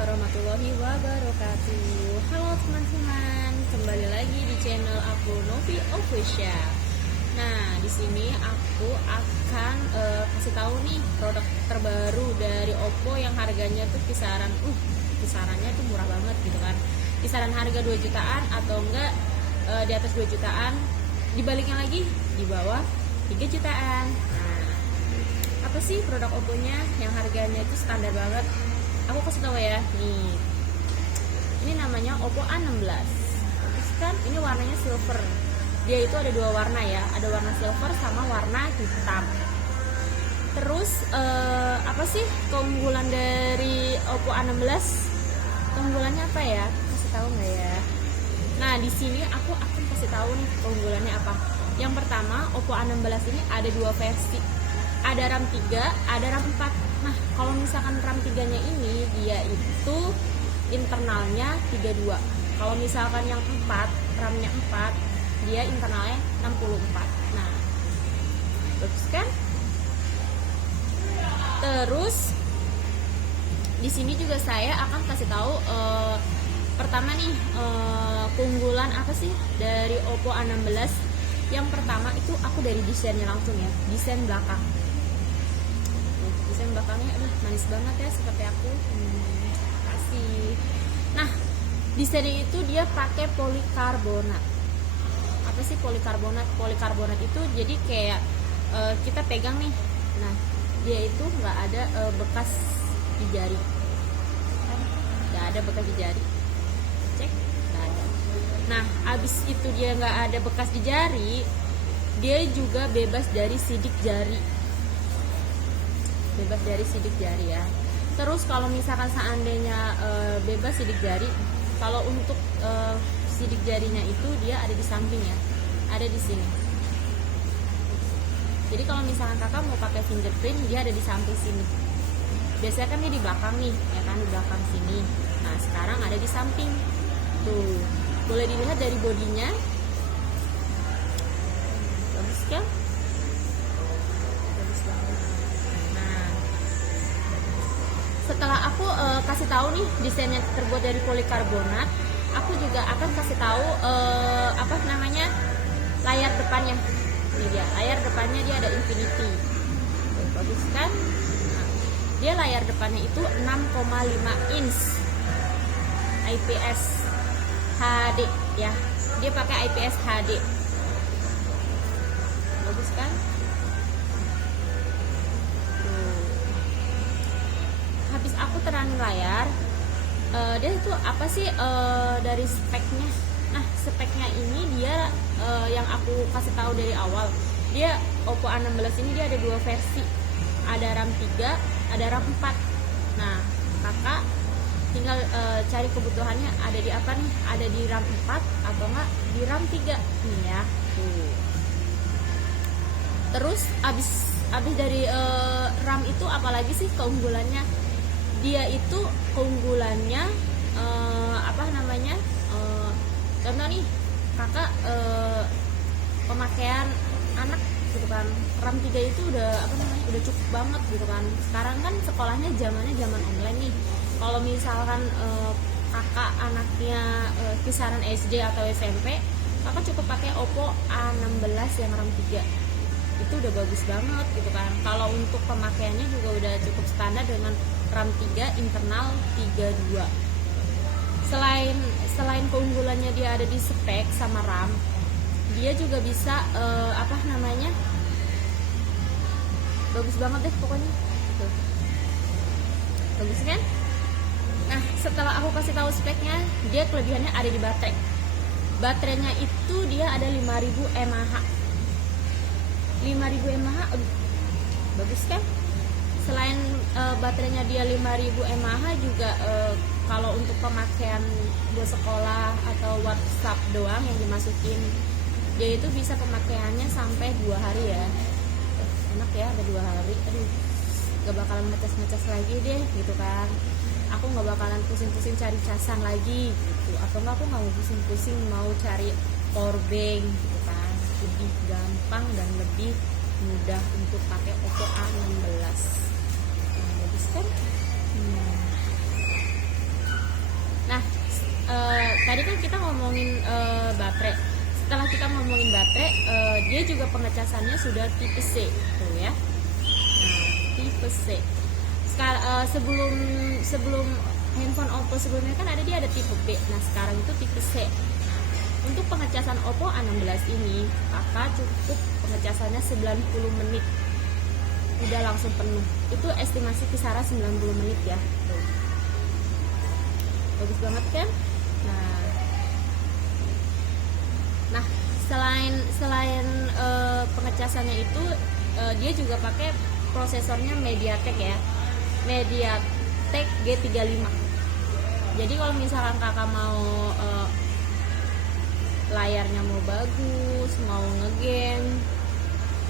warahmatullahi wabarakatuh. Halo teman-teman, kembali lagi di channel aku Novi Official. Nah, di sini aku akan kasih tahu nih produk terbaru dari Oppo yang harganya tuh kisarannya tuh murah banget gitu kan. Kisaran harga 2 jutaan atau enggak di atas 2 jutaan, dibaliknya lagi di bawah 3 jutaan. Nah, apa sih produk Oppo-nya yang harganya itu standar banget? Aku kasih tahu ya, nih. Ini namanya Oppo A16. Terus kan ini warnanya silver. Dia itu ada 2 warna ya, ada warna silver sama warna hitam. Terus apa sih keunggulan dari Oppo A16? Keunggulannya apa ya? Kasih tahu nggak ya? Nah, di sini aku akan kasih tahu nih keunggulannya apa. Yang pertama, Oppo A16 ini ada 2 versi. Ada RAM 3, ada RAM 4. Nah, kalau misalkan RAM 3-nya ini dia itu internalnya 32. Kalau misalkan yang 4, RAM-nya 4, dia internalnya 64. Nah, bagus kan? Terus di sini juga saya akan kasih tahu pertama nih keunggulan apa sih dari Oppo A16. Yang pertama itu aku dari desainnya langsung ya, desain belakang. Desain belakangnya manis banget ya, seperti aku. Kasih. Nah, desainnya itu dia pakai polikarbonat. Apa sih polikarbonat? Polikarbonat itu jadi kayak kita pegang nih. Nah, dia itu nggak ada bekas di jari. Nggak ada bekas di jari. Cek, nggak ada. Nah, abis itu dia nggak ada bekas di jari, dia juga bebas dari sidik jari. Bebas dari sidik jari ya. Terus kalau misalkan seandainya bebas sidik jari, kalau untuk sidik jarinya itu dia ada di samping ya, ada di sini. Jadi kalau misalkan kakak mau pakai fingerprint, dia ada di samping sini. Biasanya kan dia di belakang nih, ya kan, di belakang sini. Nah, sekarang ada di samping. Tuh, boleh dilihat dari bodinya. Bagus kan? Bagus banget. Nah, setelah aku kasih tahu nih desainnya terbuat dari polikarbonat, aku juga akan kasih tahu apa namanya layar depannya. Ini dia, layar depannya dia ada Infinity. Tuh, bagus kan? Nah, dia layar depannya itu 6,5 inch IPS HD ya. Dia pakai IPS HD. Bagus kan? Habis aku terangin layar, dia itu apa sih dari speknya? Nah, speknya ini dia yang aku kasih tahu dari awal. Dia Oppo A16 ini dia ada 2 versi. Ada RAM 3, ada RAM 4. Nah, kakak tinggal cari kebutuhannya ada di apa nih? Ada di RAM 4 atau enggak di RAM 3 nih ya. Terus abis dari RAM itu apalagi sih keunggulannya? Dia itu keunggulannya apa namanya? Contoh nih, kakak pemakaian anak gitu kan, RAM 3 itu udah apa namanya? Udah cukup banget gitu kan. Sekarang kan sekolahnya zaman online nih. Kalau misalkan kakak anaknya kisaran SD atau SMP, kakak cukup pakai Oppo A16 yang RAM 3. Itu udah bagus banget gitu kan. Kalau untuk pemakaiannya juga udah cukup standar dengan RAM 3 internal 32. Selain keunggulannya dia ada di spek sama RAM, dia juga bisa apa namanya? Bagus banget deh pokoknya. Tuh. Bagus kan? Nah, setelah aku kasih tahu speknya, dia kelebihannya ada di baterai. Baterainya itu dia ada 5000 mAh. 5000 mAh, bagus kan? Selain baterainya dia 5000 mAh juga kalau untuk pemakaian buat sekolah atau WhatsApp doang yang dimasukin, dia itu bisa pemakaiannya sampai 2 hari ya. Enak ya, ada 2 hari. Aduh, gak bakalan ngecas lagi deh gitu kan. Aku gak bakalan pusing-pusing cari casan lagi gitu, atau enggak aku gak mau pusing-pusing mau cari powerbank gitu kan. Lebih gampang dan lebih mudah untuk pakai Oppo A16. Bagus kan? tadi kan kita ngomongin baterai. Setelah kita ngomongin baterai, dia juga pengecasannya sudah tipe C, tuh ya. Nah, tipe C. Sebelum handphone Oppo sebelumnya kan dia ada tipe B. Nah, sekarang itu tipe C. Untuk pengecasan Oppo A16 ini, kakak cukup pengecasannya 90 menit. Udah langsung penuh. Itu estimasi kisaran 90 menit ya. Tuh. Bagus banget kan? Nah, selain pengecasannya itu, dia juga pakai prosesornya MediaTek ya. MediaTek G35. Jadi kalau misalkan kakak mau layarnya mau bagus, mau ngegame,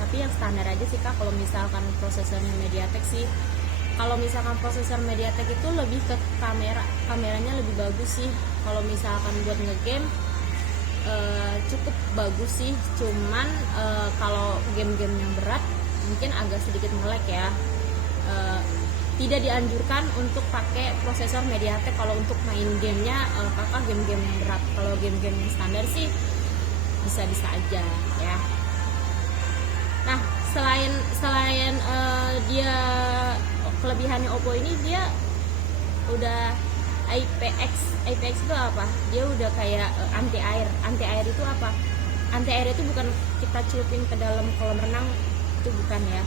tapi yang standar aja sih kak. Kalau misalkan prosesornya MediaTek sih, kalau misalkan prosesor MediaTek itu lebih ke kameranya lebih bagus sih. Kalau misalkan buat ngegame cukup bagus sih, cuman kalau game-game yang berat mungkin agak sedikit nge-lag ya. Tidak dianjurkan untuk pakai prosesor MediaTek kalau untuk main gamenya, kakak game-game yang berat. Kalau game-game yang standar sih bisa-bisa aja ya. Nah, selain dia kelebihannya Oppo ini, dia udah IPX itu apa? Dia udah kayak anti air. Anti air itu apa? Anti air itu bukan kita celupin ke dalam kolam renang, itu bukan ya.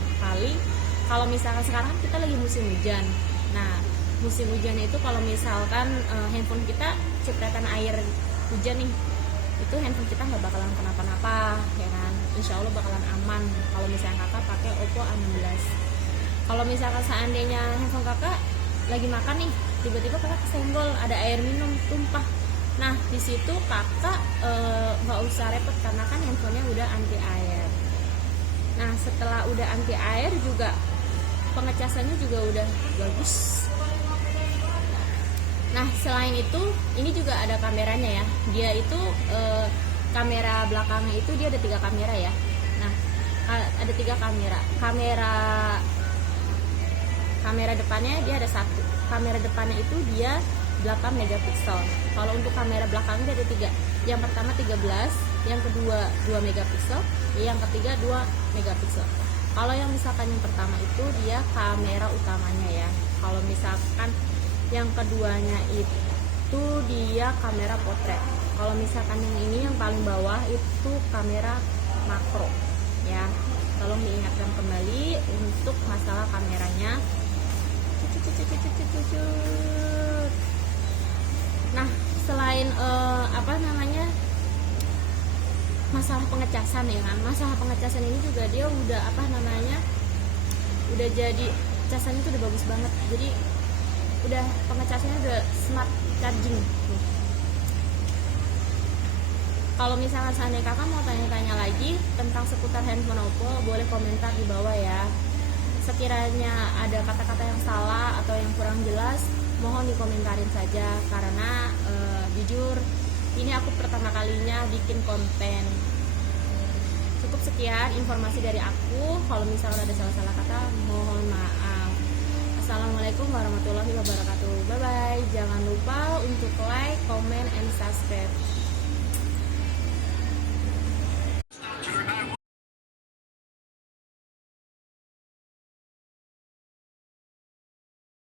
Kalau misalkan sekarang kita lagi musim hujan. Nah, musim hujan itu kalau misalkan handphone kita cipratan air hujan nih, itu handphone kita nggak bakalan kenapa-napa ya kan. Insya Allah bakalan aman kalau misalkan kakak pakai Oppo A16. Kalau misalkan seandainya handphone kakak lagi makan nih, tiba-tiba kakak kesenggol, ada air minum tumpah. Nah, di situ kakak nggak usah repot karena kan handphonenya udah anti air. Nah, setelah udah anti air juga pengecasannya juga udah bagus. Nah, selain itu ini juga ada kameranya ya. Dia itu kamera belakangnya itu dia ada 3 kamera ya. Nah, ada 3 kamera. Kamera depannya dia ada 1. Kamera depannya itu dia 8 megapiksel. Kalau untuk kamera belakangnya dia ada 3. Yang pertama 13, yang kedua 2 megapiksel, yang ketiga 2 megapiksel. Kalau yang misalkan yang pertama itu dia kamera utamanya ya. Kalau misalkan yang keduanya itu dia kamera potret. Kalau misalkan yang ini yang paling bawah itu kamera makro ya. Tolong diingatkan kembali untuk masalah kameranya. Nah, selain masalah pengecasan ya kan, masalah pengecasan ini juga dia udah udah jadi casannya tuh udah bagus banget. Jadi udah pengecasannya udah smart charging. Kalau misalkan seandainya kakak mau tanya-tanya lagi tentang seputar handphone Oppo, boleh komentar di bawah ya. Sekiranya ada kata-kata yang salah atau yang kurang jelas, mohon dikomentarin saja, karena jujur ini aku pertama kalinya bikin konten. Cukup sekian informasi dari aku. Kalau misalnya ada salah-salah kata, mohon maaf. Assalamualaikum warahmatullahi wabarakatuh. Bye bye. Jangan lupa untuk like, comment, and subscribe.